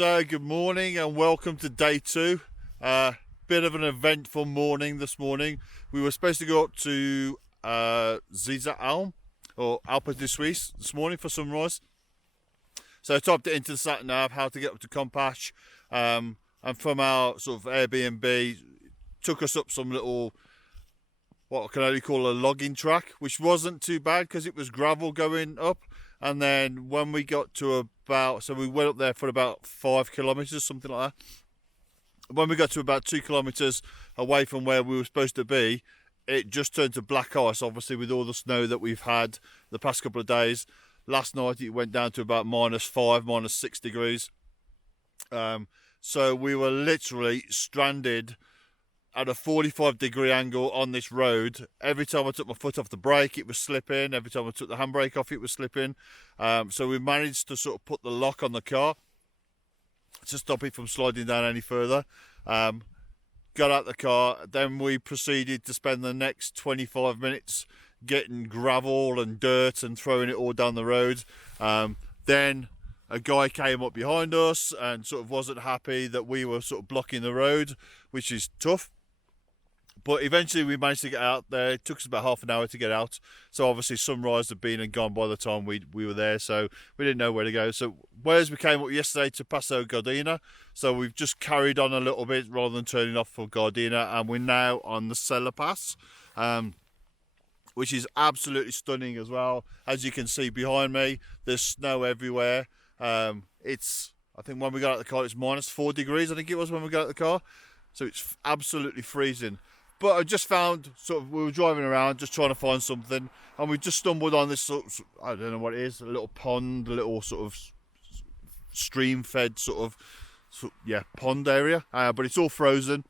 So good morning and welcome to day two. Bit of an eventful morning this morning. We were supposed to go up to Z7 or Alpes de Suisse this morning for sunrise. So I typed it into the sat nav how to get up to Compash, and from our sort of Airbnb took us up some little, what I can only call a logging track, which wasn't too bad because it was gravel going up. And then when we got to so we went up there for about 5 kilometers, something like that. When we got to about 2 kilometers away from where we were supposed to be, it just turned to black ice, obviously with all the snow that we've had the past couple of days. Last night it went down to about -5, -6 degrees. So we were literally stranded at a 45-degree angle on this road. Every time I took my foot off the brake, it was slipping. Every time I took the handbrake off, it was slipping. So we managed to sort of put the lock on the car to stop it from sliding down any further. Got out the car, then we proceeded to spend the next 25 minutes getting gravel and dirt and throwing it all down the road. Then a guy came up behind us and sort of wasn't happy that we were sort of blocking the road, which is tough. But eventually we managed to get out there. It took us about half an hour to get out. So obviously sunrise had been and gone by the time we were there. So we didn't know where to go. So whereas we came up yesterday to Passo Gardena, so we've just carried on a little bit rather than turning off for Gardena. And we're now on the Sella Pass, which is absolutely stunning as well. As you can see behind me, there's snow everywhere. I think when we got out of the car, it's -4 degrees, I think it was when we got out of the car. So it's absolutely freezing. But I just found, we were driving around just trying to find something, and we just stumbled on this sort of, I don't know what it is, a little pond, a little sort of stream-fed pond area. But it's all frozen.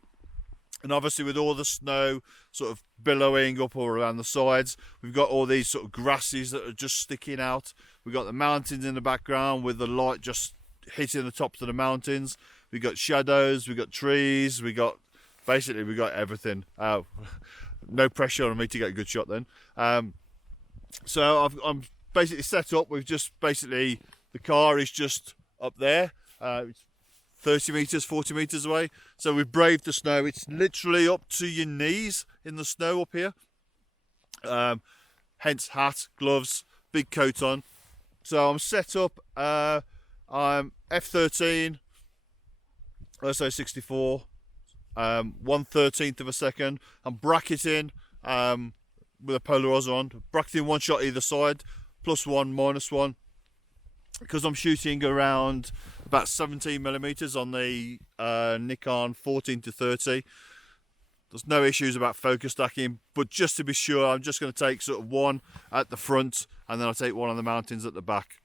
And obviously with all the snow sort of billowing up all around the sides, we've got all these sort of grasses that are just sticking out. We've got the mountains in the background with the light just hitting the tops of the mountains. We've got shadows, we've got trees, we got everything. No pressure on me to get a good shot then. So I'm basically set up. We've just the car is just up there. It's 30 meters, 40 meters away. So we've braved the snow. It's literally up to your knees in the snow up here. Hence hat, gloves, big coat on. So I'm set up. I'm f13, ISO 64, 1/13 of a second. I'm bracketing with a polarizer on. Bracketing one shot either side, +1, -1. Because I'm shooting around about 17mm on the Nikon 14-30. There's no issues about focus stacking, but just to be sure, I'm just going to take sort of one at the front and then I'll take one on the mountains at the back.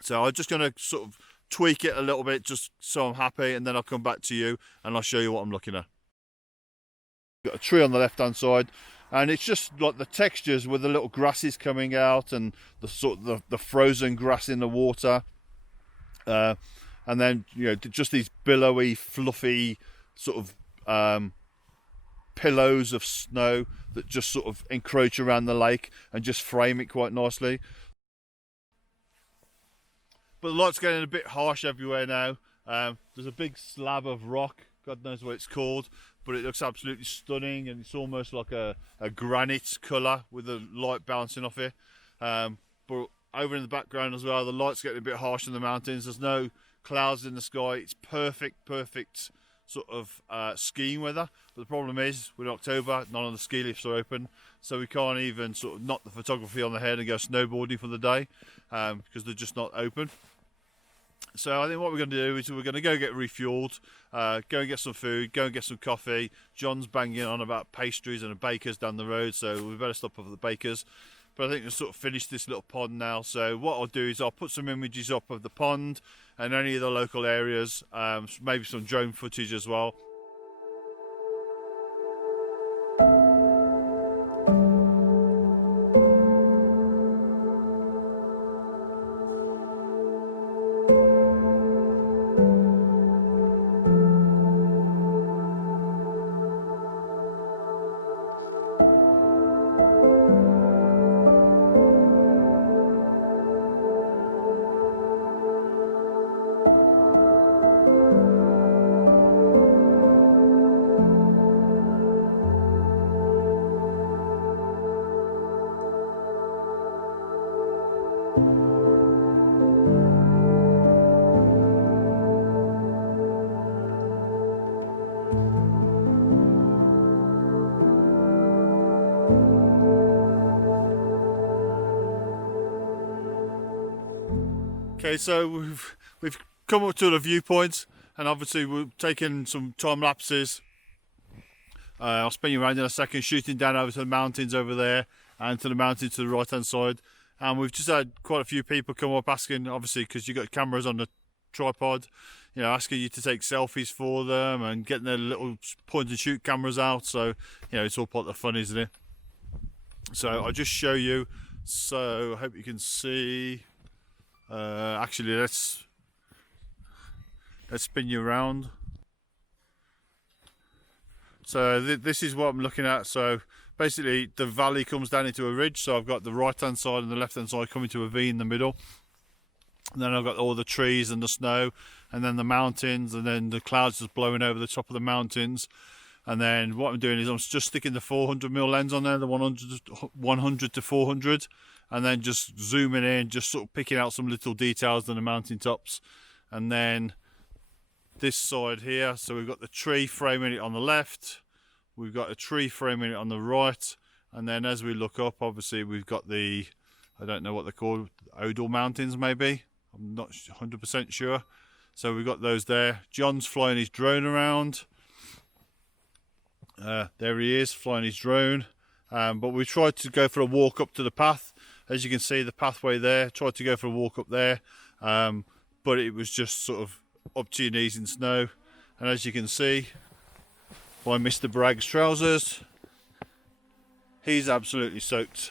So I'm just going to sort of tweak it a little bit just so I'm happy, and then I'll come back to you and I'll show you what I'm looking at. Got a tree on the left hand side, and it's just like the textures with the little grasses coming out and the frozen grass in the water, and then just these billowy, fluffy sort of pillows of snow that just sort of encroach around the lake and just frame it quite nicely. But the light's getting a bit harsh everywhere now. There's a big slab of rock, God knows what it's called, but it looks absolutely stunning, and it's almost like a granite colour with the light bouncing off it. But over in the background as well, the light's getting a bit harsh in the mountains. There's no clouds in the sky. It's perfect sort of skiing weather. But the problem is, we're in October, none of the ski lifts are open, so we can't even sort of knock the photography on the head and go snowboarding for the day, because they're just not open. So I think what we're going to do is we're going to go get refueled, go and get some food, go and get some coffee. John's banging on about pastries and a baker's down the road, so we better stop off at the baker's. But I think we'll sort of finish this little pond now. So what I'll do is I'll put some images up of the pond and any of the local areas, maybe some drone footage as well. Okay, so we've come up to the viewpoint, and obviously we've taken some time lapses. I'll spin you around in a second, shooting down over to the mountains over there and to the mountains to the right hand side. And we've just had quite a few people come up asking, obviously because you've got cameras on the tripod, you know, asking you to take selfies for them and getting their little point and shoot cameras out. So, you know, it's all part of the fun, isn't it? So I'll just show you. So I hope you can see. Actually, let's spin you around. So this is what I'm looking at. So basically the valley comes down into a ridge, so I've got the right hand side and the left hand side coming to a ravine in the middle, and then I've got all the trees and the snow, and then the mountains, and then the clouds just blowing over the top of the mountains. And then what I'm doing is I'm just sticking the 400mm lens on there, the 100 to 400, and then just zooming in, just sort of picking out some little details on the mountain tops. And then this side here, so we've got the tree framing it on the left, we've got a tree framing it on the right, and then as we look up, obviously we've got the, I don't know what they're called, Odal Mountains maybe, I'm not 100% sure. So we've got those there. John's flying his drone around. There he is, flying his drone. But we tried to go for a walk up to the path. As you can see, the pathway there, tried to go for a walk up there, but it was just sort of up to your knees in snow. And as you can see by Mr. Bragg's trousers, he's absolutely soaked.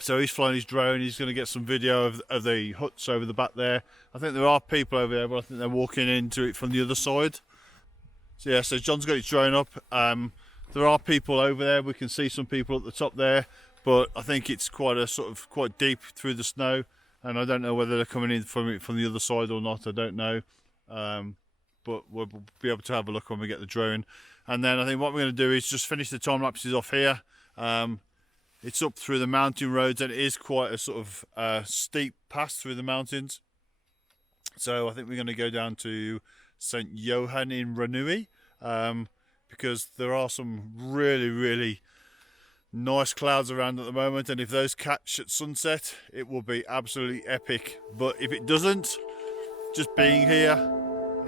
So he's flying his drone. He's going to get some video of the huts over the back there. I think there are people over there, but I think they're walking into it from the other side. So yeah, so John's got his drone up. There are people over there. We can see some people at the top there, but I think it's quite deep through the snow, and I don't know whether they're coming in from the other side or not. I don't know, but we'll be able to have a look when we get the drone. And then I think what we're going to do is just finish the time lapses off here. It's up through the mountain roads, and it is quite a sort of steep pass through the mountains. So I think we're going to go down to St Johanns in Ranui, because there are some really nice clouds around at the moment, and if those catch at sunset, it will be absolutely epic. But if it doesn't, just being here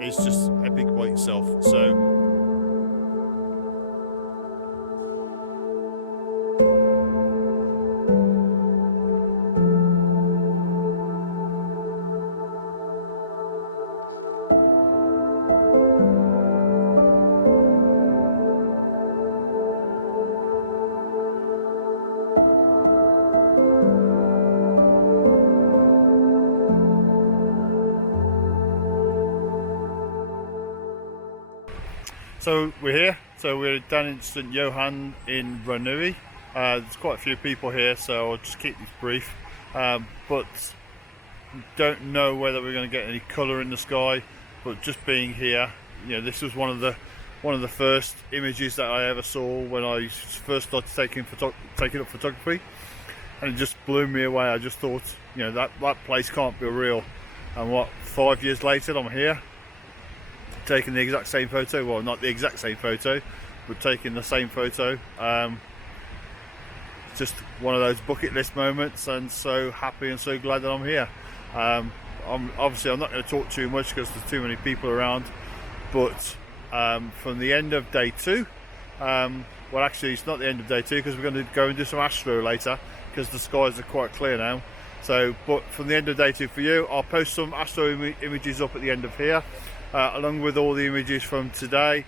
is just epic by itself. So we're here. So we're down in St Johanns in Ranui. There's quite a few people here, so I'll just keep this brief. But don't know whether we're going to get any colour in the sky. But just being here, you know, this was one of the first images that I ever saw when I first started taking up photography, and it just blew me away. I just thought, you know, that place can't be real. And 5 years later, I'm here, taking the exact same photo. Well, not the exact same photo, but taking the same photo. Just one of those bucket list moments, and so happy and so glad that I'm here. I'm not going to talk too much because there's too many people around, but from the end of day 2, well, actually it's not the end of day 2, because we're going to go and do some astro later, because the skies are quite clear now. So, but from the end of day 2 for you, I'll post some astro images up at the end of here, along with all the images from today,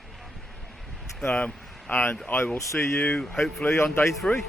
and I will see you hopefully on day 3.